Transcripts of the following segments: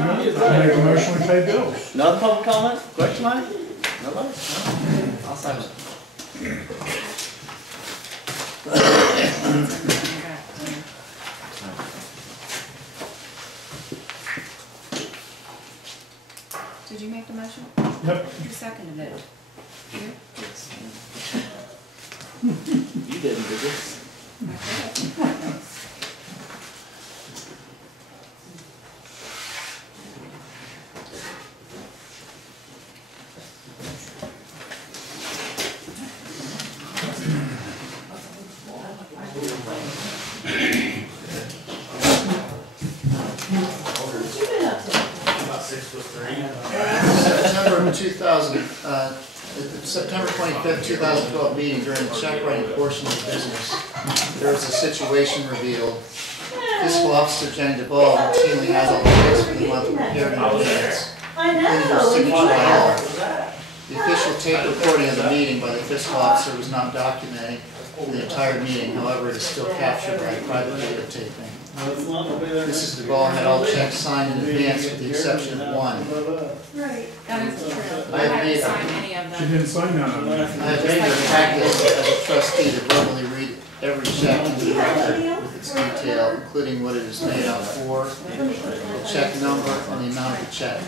I make a motion to pay bills. Another public comment? Question line? Nobody? No? I'll sign it. Did you make the motion? Yep. Who seconded it? You? You didn't, did you? Okay. September 25th, 2012 meeting, during the check writing portion of the business, there was a situation revealed. Fiscal Officer Jenny Duvall routinely has all the checks for the month prepared in advance, including her signature on all. The official tape recording of the meeting by the fiscal officer was not documenting the entire meeting, however it is still captured by private videotaping. Mrs. Duvall had all checks signed in advance with the exception of one. Right. That is true. I haven't signed any of She them. didn't sign none of them. I have made it a practice as a trustee to verbally read every check into the record with its detail, including what it is made out for, the check number, and the amount of the check.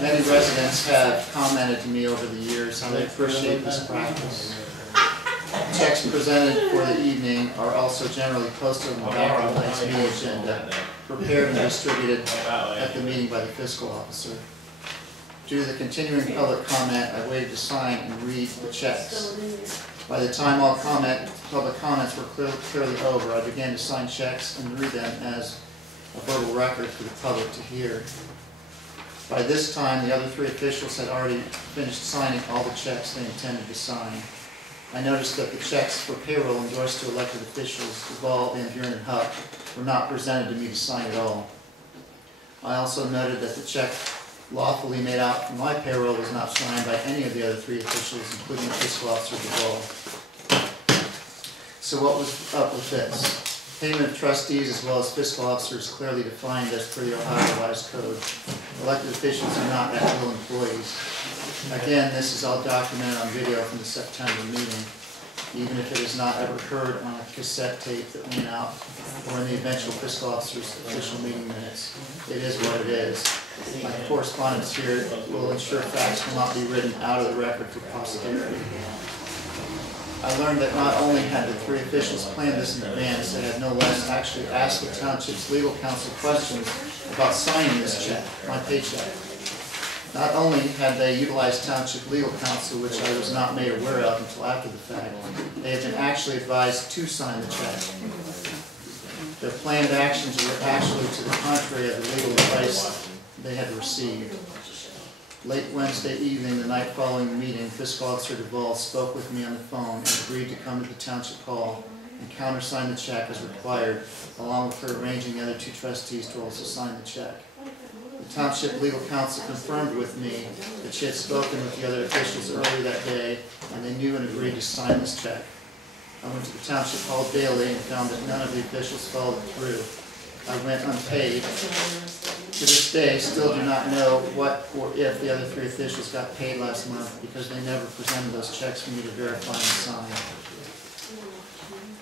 Many residents have commented to me over the years how they appreciate this practice. Checks presented for the evening are also generally posted on the back of the night's meeting agenda, prepared and distributed at the meeting by the fiscal officer. Due to the continuing public comment, I waited to sign and read the checks. By the time all public comments were clearly over, I began to sign checks and read them as a verbal record for the public to hear. By this time, the other three officials had already finished signing all the checks they intended to sign. I noticed that the checks for payroll endorsed to elected officials, Duvall, Van Buren, and Huck, were not presented to me to sign at all. I also noted that the check lawfully made out for my payroll was not signed by any of the other three officials, including the fiscal officer Duvall. So what was up with this? Payment of trustees as well as fiscal officers clearly defined as per the Ohio Revised Code. Elected officials are not at-will employees. Again, this is all documented on video from the September meeting, even if it is not ever heard on a cassette tape that went out or in the eventual fiscal officer's official meeting minutes. It is what it is. My correspondence here will ensure facts will not be written out of the record for posterity. I learned that not only had the three officials planned this in advance, they had no less actually asked the township's legal counsel questions about signing this check, my paycheck. Not only had they utilized township legal counsel, which I was not made aware of until after the fact, they had been actually advised to sign the check. Their planned actions were actually to the contrary of the legal advice they had received. Late Wednesday evening, the night following the meeting, Fiscal Officer Duvall spoke with me on the phone and agreed to come to the township hall and countersign the check as required, along with her arranging the other two trustees to also sign the check. The township legal counsel confirmed with me that she had spoken with the other officials earlier that day, and they knew and agreed to sign this check. I went to the township hall daily and found that none of the officials followed through. I went unpaid. To this day, still do not know what or if the other three officials got paid last month because they never presented those checks for me to verify and sign.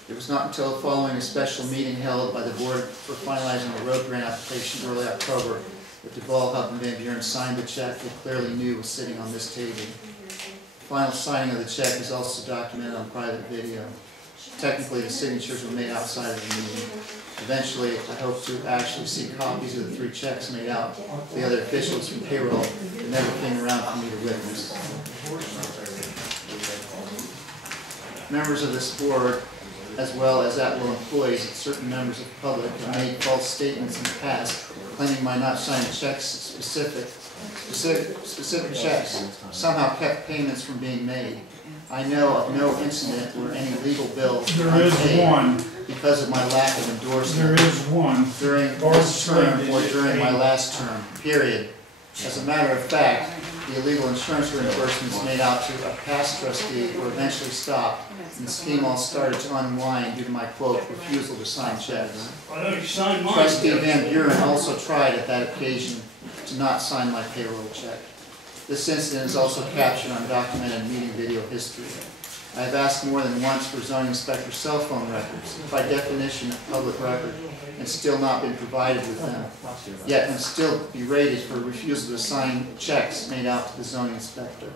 It was not until following a special meeting held by the board for finalizing the road grant application early October that Duvall, Huck, and Van Buren signed the check they clearly knew was sitting on this table. The final signing of the check is also documented on private video. Technically, the signatures were made outside of the meeting. Eventually, I hope to actually see copies of the three checks made out to the other officials from payroll that never came around for me to witness. Members of this board, as well as at-will employees and certain members of the public, have made false statements in the past claiming my not signing checks specific checks somehow kept payments from being made. I know of no incident where any legal bills were unpaid because of my lack of endorsement. There is one. During this term or during my last term, period. As a matter of fact, the illegal insurance reimbursements made out to a past trustee were eventually stopped, and the scheme all started to unwind due to my, quote, refusal to sign checks. Trustee Van Buren also tried at that occasion to not sign my payroll check. This incident is also captured on documented meeting video history. I have asked more than once for zoning inspector cell phone records, by definition a public record, and still not been provided with them. Yet am still berated for refusal to sign checks made out to the zoning inspector.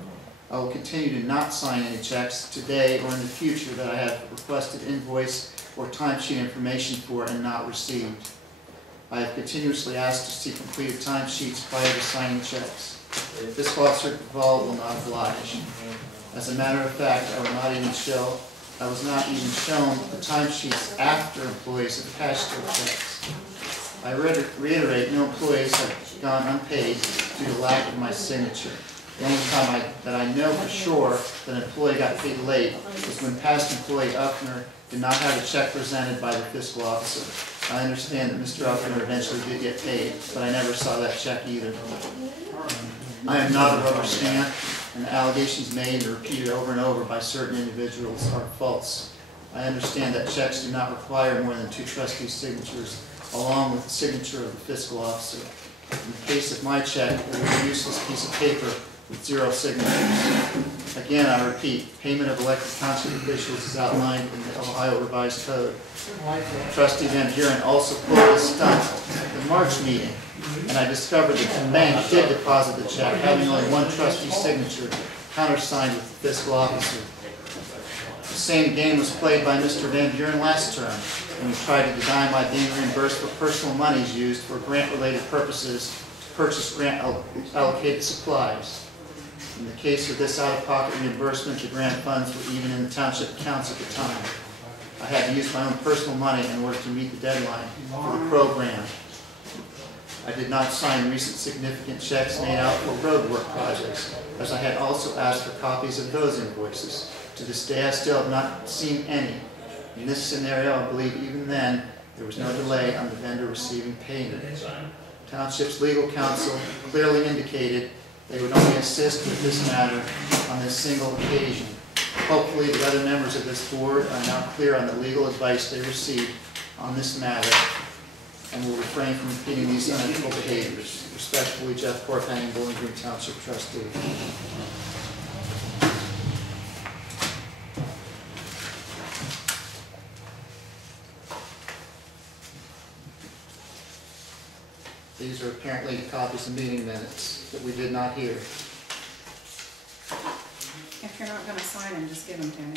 I will continue to not sign any checks today or in the future that I have requested invoice or timesheet information for and not received. I have continuously asked to see completed timesheets prior to signing checks. Fiscal Officer Duval will not oblige. As a matter of fact, I was not even shown the timesheets after employees have cashed their checks. I reiterate, no employees have gone unpaid due to lack of my signature. The only time that I know for sure that an employee got paid late was when past employee Uffner did not have a check presented by the fiscal officer. I understand that Mr. Uffner eventually did get paid, but I never saw that check either. I am not a rubber stamp, and the allegations made and repeated over and over by certain individuals are false. I understand that checks do not require more than 2 trustees' signatures, along with the signature of the fiscal officer. In the case of my check, it was a useless piece of paper with 0 signatures. Again, I repeat, payment of elected township officials is outlined in the Ohio Revised Code. Trustee Van Buren also pulled a stunt at the March meeting, and I discovered that the bank did deposit the check, having only 1 trustee's signature, countersigned with the fiscal officer. The same game was played by Mr. Van Buren last term, when he tried to deny my being reimbursed for personal monies used for grant-related purposes to purchase grant-allocated supplies. In the case of this out-of-pocket reimbursement, the grant funds were even in the township accounts at the time. I had to use my own personal money in order to meet the deadline for the program. I did not sign recent significant checks made out for road work projects, as I had also asked for copies of those invoices. To this day, I still have not seen any. In this scenario, I believe even then, there was no delay on the vendor receiving payment. Township's legal counsel clearly indicated they would only assist with this matter on this single occasion. Hopefully, the other members of this board are now clear on the legal advice they received on this matter and will refrain from repeating these unethical behaviors. Respectfully, Jeff Chorpenning, Bowling Green Township Trustee. These are apparently copies of meeting minutes that we did not hear. If you're not gonna sign them, just give them to me.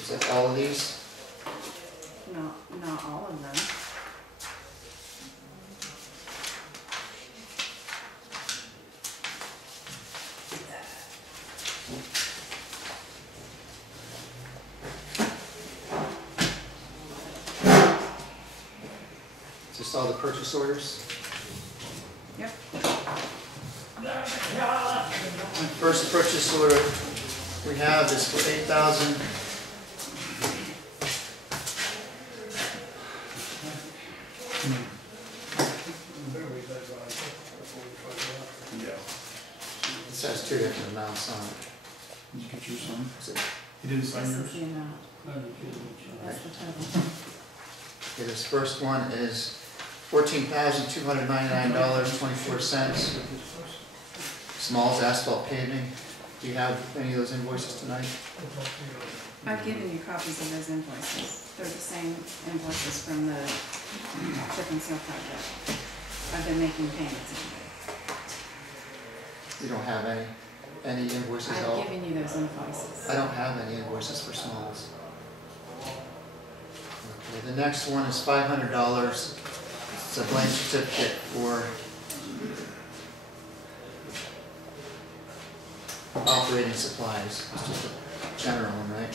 Is that all of these? Not all of them. Is this all the purchase orders? Yep. First purchase order we have is for $8,000. This has 2 different amounts on it. Did you get your son? Is it- He didn't This sign is yours? the amount. That's the total. Okay, this first one is $14,299.24. Smalls Asphalt Paving. Do you have any of those invoices tonight? I've given you copies of those invoices. They're the same invoices from the chip and seal project. I've been making payments. You don't have any invoices at all? I've given you those invoices. I don't have any invoices for Smalls. Okay, the next one is $500. It's a blank certificate for operating supplies. It's just a general one, right?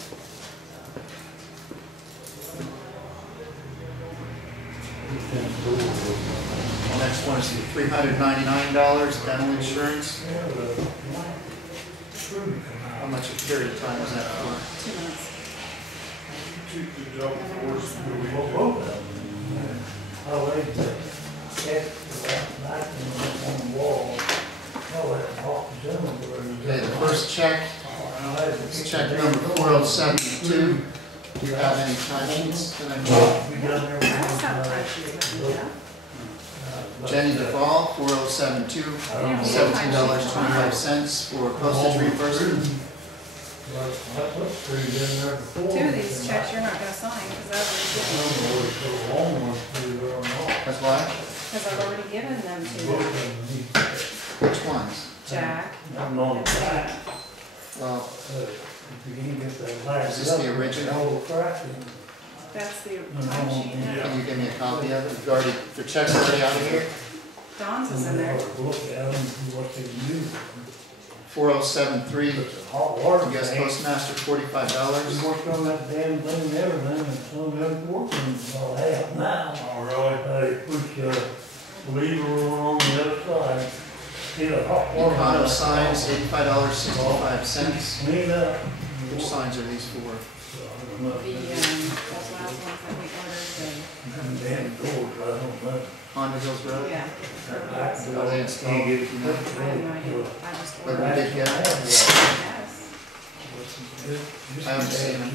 The next one is $399, dental insurance. How much a period of time was that for? 2 minutes. first check, it's check number 4072. Do you have any time sheets that I need? That's not right. Yeah. Jenny Duvall, 4072, $17.25 for postage reimbursement. Two of these checks you're not gonna sign, because That's why? I've already given them to Which ones? Jack. Well, is this the original? That's the time sheet. Can you give me a copy of it? You've already, the check's already out of here? Don's is in there. 4073, U.S. Postmaster, $45. Worked on that damn thing and everything, and some of them working all half now. Oh, really? They put lever on the other side, get a hot water. Econo signs, $85.65. Clean up. Which signs are these for? The, those last ones that we ordered, Damn doors, I don't know. Honda Hills Road? yeah. Are they installed? Can't get it. You know? I have no idea. I just But ordered. we did get it? Yes. I haven't seen them.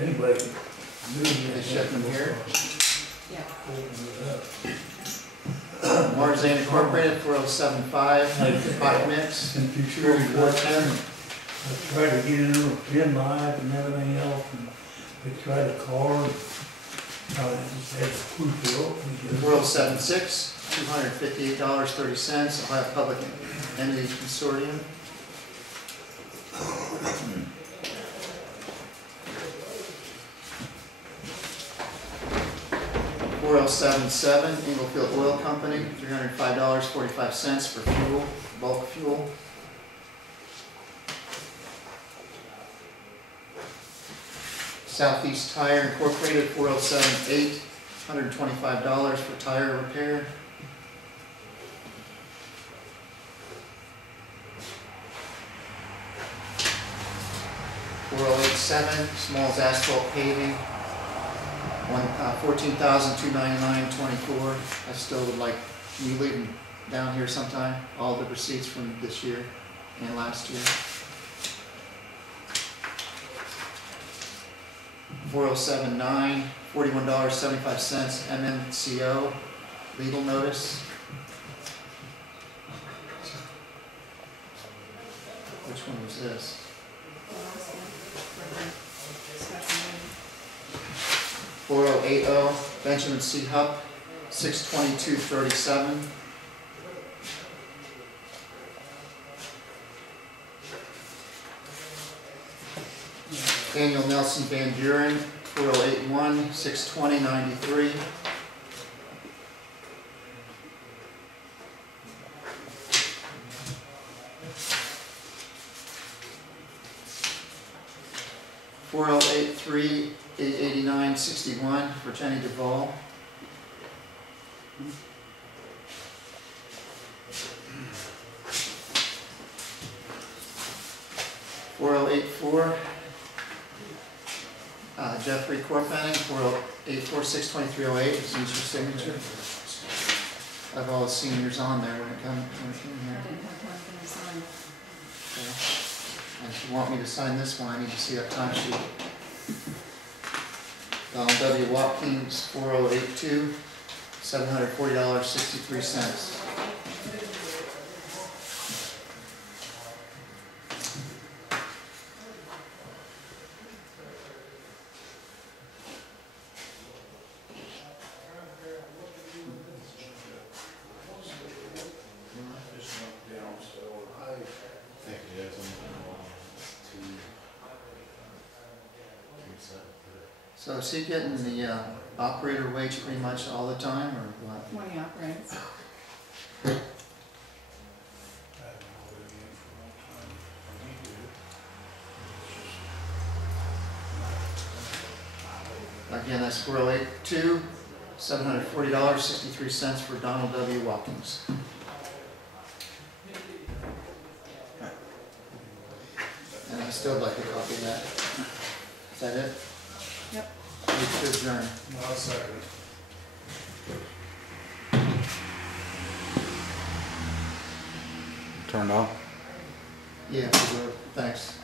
Anybody. They ship them here? Yeah. Marzane Incorporated, 4075, hot mix, Since you sure you got 410. I tried to get it on a pin light and everything else, and they tried to card. I just had to push it open. 4076, $258.30, Ohio Public Entities Consortium. $4077, Inglefield Oil Company, $305.45 for fuel, bulk fuel. Southeast Tire Incorporated, 4078, $125 for tire repair. $4087, Smalls Asphalt Paving, $14,299.24. I still would like, can you leave them down here sometime? All the receipts from this year and last year. 4079, $41.75, MMCO, legal notice. Which one was this? The last one. For the special meeting. 4080, Benjamin C. Hupp, 622.37. Daniel Nelson Van Buren, 4081, 620.93. $4083, 889.61 for Jenny Duvall. $4084, Jeffrey Chorpenning, 4084, 623.08. Is your signature? I have all the seniors on there when it came I here. didn't have time for them to sign. Okay. And if you want me to sign this one, I need to see that time sheet. Donald W. Watkins, 4082, $740.63. So is he getting the operator wage pretty much all the time, or what? When he operates. Again, that's 4082, $740.63 for Donald W. Watkins. And I still would like a copy of that. Is that it? Yep. Move to adjourn. I'll second. Turned off. Yeah, we will. Thanks.